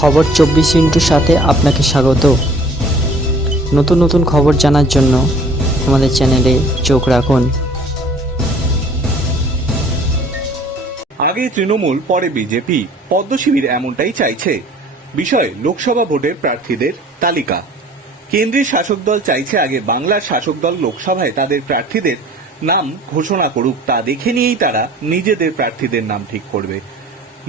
খবর 24 সাথে আপনাকে স্বাগত। নতুন নতুন খবর জানার জন্য আমাদের চ্যানেলে চোখ রাখুন। আগে তৃণমূল, পরে বিজেপি, পদ্ম শিবির এমনটাই চাইছে। বিষয় লোকসভা ভোটের প্রার্থীদের তালিকা। কেন্দ্রের শাসক দল চাইছে আগে বাংলার শাসক দল লোকসভায় তাদের প্রার্থীদের নাম ঘোষণা করুক, তা দেখে নিয়েই তারা নিজেদের প্রার্থীদের নাম ঠিক করবে।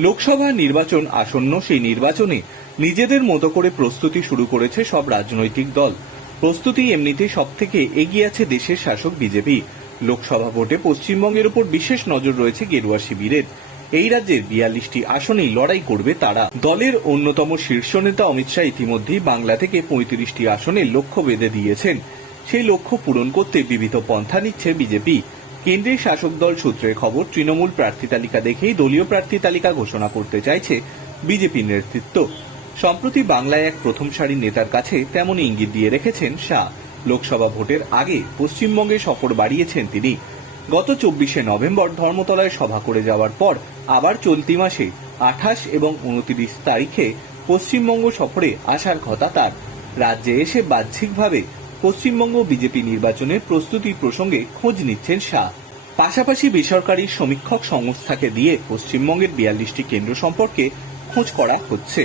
লোকসভা নির্বাচন আসন্ন, সেই নির্বাচনে নিজেদের মতো করে প্রস্তুতি শুরু করেছে সব রাজনৈতিক দল। প্রস্তুতি এমনিতে সব থেকে এগিয়ে আছে দেশের শাসক বিজেপি। লোকসভা ভোটে পশ্চিমবঙ্গের উপর বিশেষ নজর রয়েছে গেরুয়া শিবিরের। এই রাজ্যের 42টি আসনেই লড়াই করবে তারা। দলের অন্যতম শীর্ষ নেতা অমিত শাহ ইতিমধ্যেই বাংলা থেকে 35টি আসনে লক্ষ্য বেঁধে দিয়েছেন। সেই লক্ষ্য পূরণ করতে বিবিধ পন্থা নিচ্ছে বিজেপি। কেন্দ্রের শাসক দল সূত্রের খবর, তৃণমূল প্রার্থী তালিকা দেখেই দলীয় প্রার্থী তালিকা ঘোষণা করতে চাইছে বিজেপি নেতৃত্ব। সম্প্রতি বাংলায় এক প্রথম সারির নেতার কাছে তেমনই ইঙ্গিত দিয়ে রেখেছেন শাহ। লোকসভা ভোটের আগে পশ্চিমবঙ্গে সফর বাড়িয়েছেন তিনি। গত 24শে নভেম্বর ধর্মতলায় সভা করে যাওয়ার পর আবার চলতি মাসে 28 এবং 29 তারিখে পশ্চিমবঙ্গ সফরে আসার কথা তার। রাজ্যে এসে বাহ্যিকভাবে পশ্চিমবঙ্গ বিজেপি নির্বাচনের প্রস্তুতি প্রসঙ্গে খোঁজ নিচ্ছেন শাহ। পাশাপাশি বেসরকারি সমীক্ষক সংস্থাকে দিয়ে পশ্চিমবঙ্গের 42টি কেন্দ্র সম্পর্কে খোঁজ করা হচ্ছে।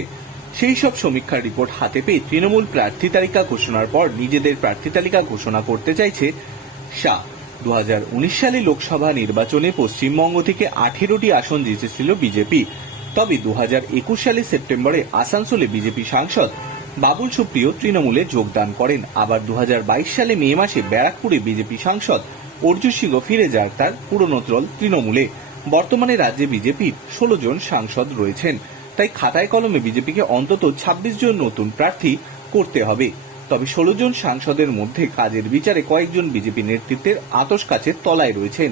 সেই সব সমীক্ষার রিপোর্ট হাতে পেয়ে তৃণমূল প্রার্থী তালিকা ঘোষণার পর নিজেদের প্রার্থী তালিকা ঘোষণা করতে চাইছে শাহ। 2019 সালে লোকসভা নির্বাচনে পশ্চিমবঙ্গ থেকে 18টি আসন জিতেছিল বিজেপি। তবে 2021 সালে সেপ্টেম্বরে আসানসোলে বিজেপি সাংসদ বাবুল সুপ্রিয় তৃণমূলে যোগদান করেন। আবার 2022 সালে মে মাসে ব্যারাকপুরে বিজেপি সাংসদ অর্জুন সিংহ ফিরে যান তার পুরনো দল তৃণমূলে। বর্তমানে রাজ্যে বিজেপির 16 জন সাংসদ রয়েছেন। তাই খাতায় কলমে বিজেপিকে অন্তত 26 জন নতুন প্রার্থী করতে হবে। তবে 16 জন সাংসদের মধ্যে কাজের বিচারে কয়েকজন বিজেপি নেতৃত্বের আতশ কাচের তলায় রয়েছেন।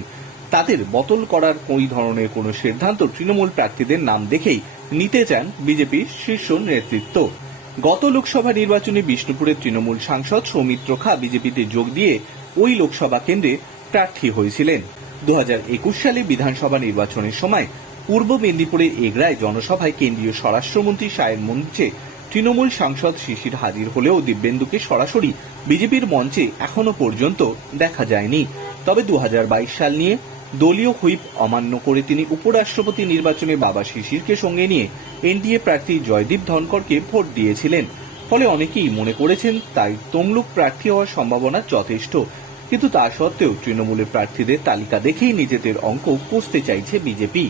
তাদের বদল করার ওই ধরনের কোনো সিদ্ধান্ত তৃণমূল প্রার্থীদের নাম দেখেই নিতে চান বিজেপির শীর্ষ নেতৃত্ব। গত লোকসভা নির্বাচনে বিষ্ণুপুরের তৃণমূল সাংসদ সৌমিত্র খা বিজেপিতে যোগ দিয়ে ওই লোকসভা কেন্দ্রে প্রার্থী হয়েছিলেন। 2021 সালে বিধানসভা নির্বাচনের সময় পূর্ব মেদিনীপুরের এগরায় জনসভায় কেন্দ্রীয় স্বরাষ্ট্রমন্ত্রী শাহের মঞ্চে তৃণমূল সাংসদ শিশির হাজির হলেও দিব্যেন্দুকে সরাসরি বিজেপির মঞ্চে এখনো পর্যন্ত দেখা যায়নি। তবে 2022 সাল নিয়ে দলীয় হুইপ অমান্য করে তিনি উপরাষ্ট্রপতি নির্বাচনে বাবা শিশিরকে সঙ্গে নিয়ে এনডিএ প্রার্থী জয়দীপ ধনকরকে ভোট দিয়েছিলেন। ফলে অনেকেই মনে করেছেন তাই তমলুক প্রার্থী হওয়ার সম্ভাবনা যথেষ্ট। কিন্তু তা সত্ত্বেও তৃণমূলের প্রার্থীদের তালিকা দেখেই নিজেদের অঙ্ক কষতে চাইছে বিজেপি।